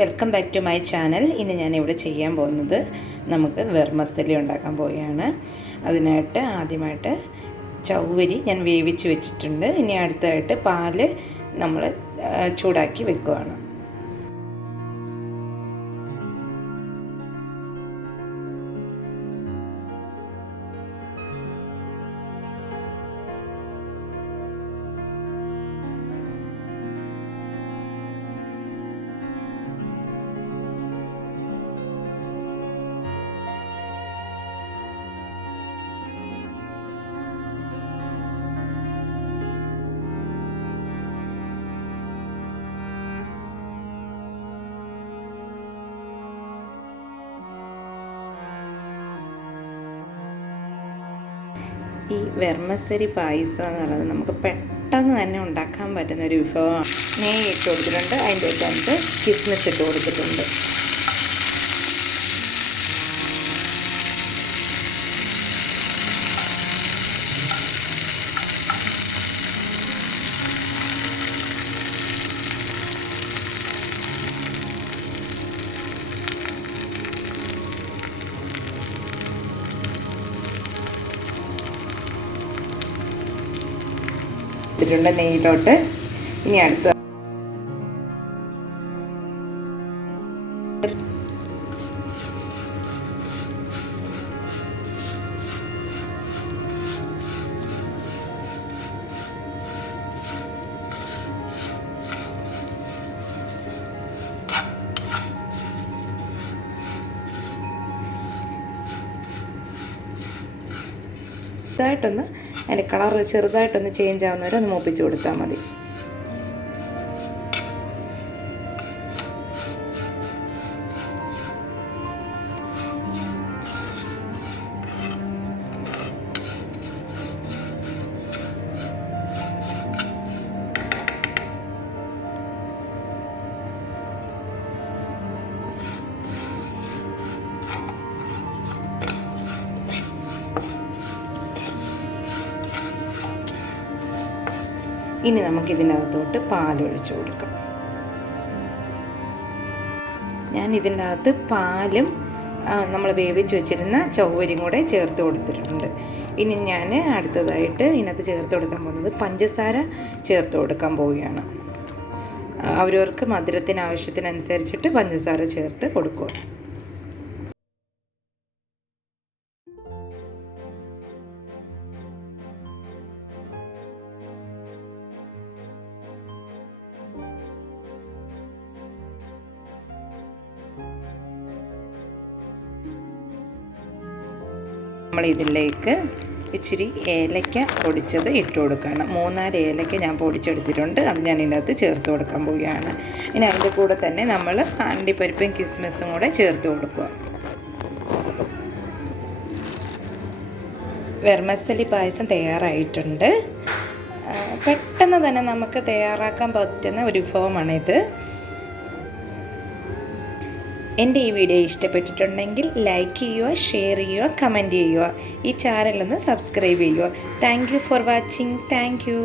Welcome back to my channel. ഇന്ന് ഞാനിവിടെ ചെയ്യാൻ പോകുന്നത് നമുക്ക് വെർമസെല്ലി ഉണ്ടാക്കാൻ പോവുകയാണ്. അതിനായിട്ട് ആദ്യമായിട്ട് ചവ്വരി ഞാൻ വേവിച്ച് വെച്ചിട്ടുണ്ട്. ഇനി അടുത്തായിട്ട് പാല് നമ്മൾ ചൂടാക്കി വെക്കുകയാണ്. ഈ വെർമസെല്ലി പായസം എന്ന് പറയുന്നത് നമുക്ക് പെട്ടെന്ന് തന്നെ ഉണ്ടാക്കാൻ പറ്റുന്ന ഒരു വിഭവമാണ്. നെയ്യ് ഇട്ട് കൊടുത്തിട്ടുണ്ട്, അതിൻ്റെ അകത്ത് കിസ്മിസ് ഇട്ട് കൊടുത്തിട്ടുണ്ട്. നെയ്യിലോട്ട് ഇനി അടുത്ത ചെറുതായിട്ടൊന്ന് അതിൻ്റെ കളർ ചെറുതായിട്ടൊന്ന് ചേഞ്ച് ആവുന്നവരെ ഒന്ന് മൂപ്പിച്ച് കൊടുത്താൽ മതി. ഇനി നമുക്കിതിനകത്തോട്ട് പാലൊഴിച്ച് കൊടുക്കാം. ഞാൻ ഇതിൻ്റെ അകത്ത് പാലും നമ്മൾ വേവിച്ച് വെച്ചിരുന്ന ചവ്വരിയും കൂടെ ചേർത്ത് കൊടുത്തിട്ടുണ്ട്. ഇനി ഞാൻ അടുത്തതായിട്ട് ഇതിനകത്ത് ചേർത്ത് കൊടുക്കാൻ പോകുന്നത് പഞ്ചസാര ചേർത്ത് കൊടുക്കാൻ പോവുകയാണ്. അവരവർക്ക് മധുരത്തിന് ആവശ്യത്തിനനുസരിച്ചിട്ട് പഞ്ചസാര ചേർത്ത് കൊടുക്കുക. നമ്മളിതിലേക്ക് ഇച്ചിരി ഏലക്ക പൊടിച്ചത് ഇട്ട് കൊടുക്കണം. 3-4 ഏലക്ക ഞാൻ പൊടിച്ചെടുത്തിട്ടുണ്ട്. അത് ഞാൻ ഇതിനകത്ത് ചേർത്ത് കൊടുക്കാൻ പോവുകയാണ്. ഇനി അതിൻ്റെ കൂടെ തന്നെ നമ്മൾ അണ്ടിപ്പരിപ്പും കിസ്മിസും കൂടെ ചേർത്ത് കൊടുക്കുക. വെർമസെല്ലി പായസം തയ്യാറായിട്ടുണ്ട്. പെട്ടെന്ന് തന്നെ നമുക്ക് തയ്യാറാക്കാൻ പറ്റുന്ന ഒരു വിഭവമാണിത്. എൻ്റെ ഈ വീഡിയോ ഇഷ്ടപ്പെട്ടിട്ടുണ്ടെങ്കിൽ ലൈക്ക് ചെയ്യുക, ഷെയർ ചെയ്യുക, കമൻറ്റ് ചെയ്യുക. ഈ ചാനലൊന്ന് സബ്സ്ക്രൈബ് ചെയ്യുക. Thank you for watching. Thank you.